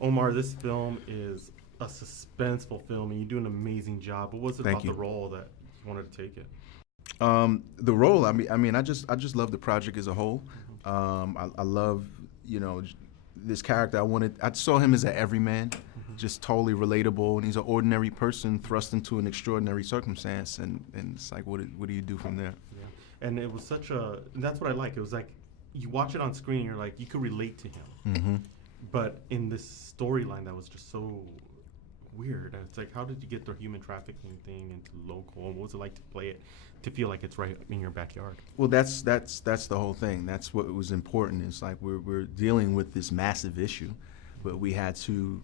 Omar, this film is a suspenseful film, and you do an amazing job. What was it about the role that you wanted to take it? The role, I mean, I just love the project as a whole. I love, you know, this character. I saw him as an everyman, just totally relatable, and he's an ordinary person thrust into an extraordinary circumstance, and it's like, what do you do from there? Yeah. And it was and that's what I like. It was like, you watch it on screen, and you're like, you could relate to him. But in this storyline, that was just so weird. And it's like, how did you get the human trafficking thing into local? And what was it like to play it, to feel like it's right in your backyard? Well, that's the whole thing. That's what was important. It's like we're dealing with this massive issue, but we had to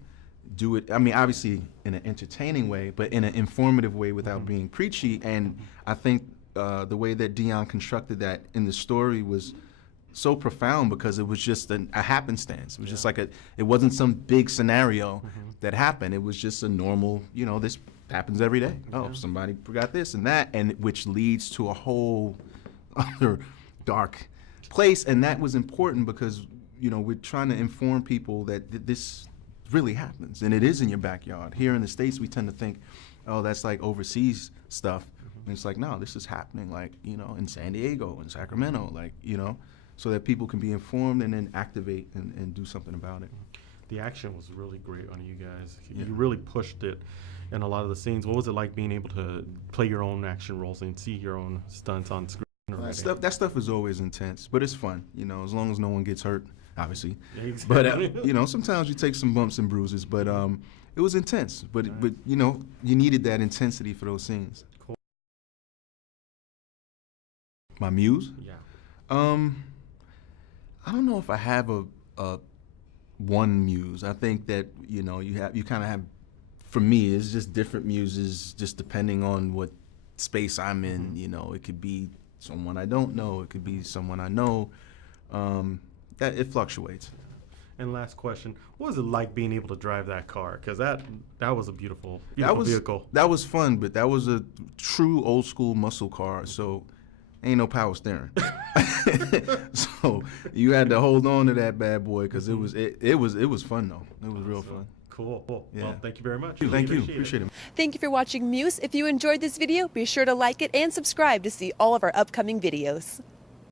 do it, I mean, obviously in an entertaining way, but in an informative way without being preachy. And I think the way that Deon constructed that in the story was so profound, because it was just a happenstance. It was just like it wasn't some big scenario that happened. It was just a normal, you know, this happens every day. Oh, somebody forgot this and that, and which leads to a whole other dark place. And that was important because, you know, we're trying to inform people that this really happens, and it is in your backyard. Here in the States, we tend to think, oh, that's like overseas stuff. And it's like, no, this is happening, like, you know, in San Diego, in Sacramento, like, you know, so that people can be informed and then activate and do something about it. The action was really great on you guys. You really pushed it in a lot of the scenes. What was it like being able to play your own action roles and see your own stunts on screen? That stuff is always intense, but it's fun, you know, as long as no one gets hurt, obviously. But, you know, sometimes you take some bumps and bruises, but it was intense. But, you know, you needed that intensity for those scenes. Cool. My muse? Yeah. I don't know if I have a one muse. I think that, you know, you kind of have, for me, it's just different muses just depending on what space I'm in. You know, it could be someone I don't know, it could be someone I know. That it fluctuates. And last question, what was it like being able to drive that car? Because that was a beautiful vehicle. That was fun, but that was a true old school muscle car, so ain't no power steering. So you had to hold on to that bad boy, because it was fun though. It was real fun. Cool. Yeah. Well, thank you very much. Thank you. Appreciate it. Thank you for watching Muse. If you enjoyed this video, be sure to like it and subscribe to see all of our upcoming videos.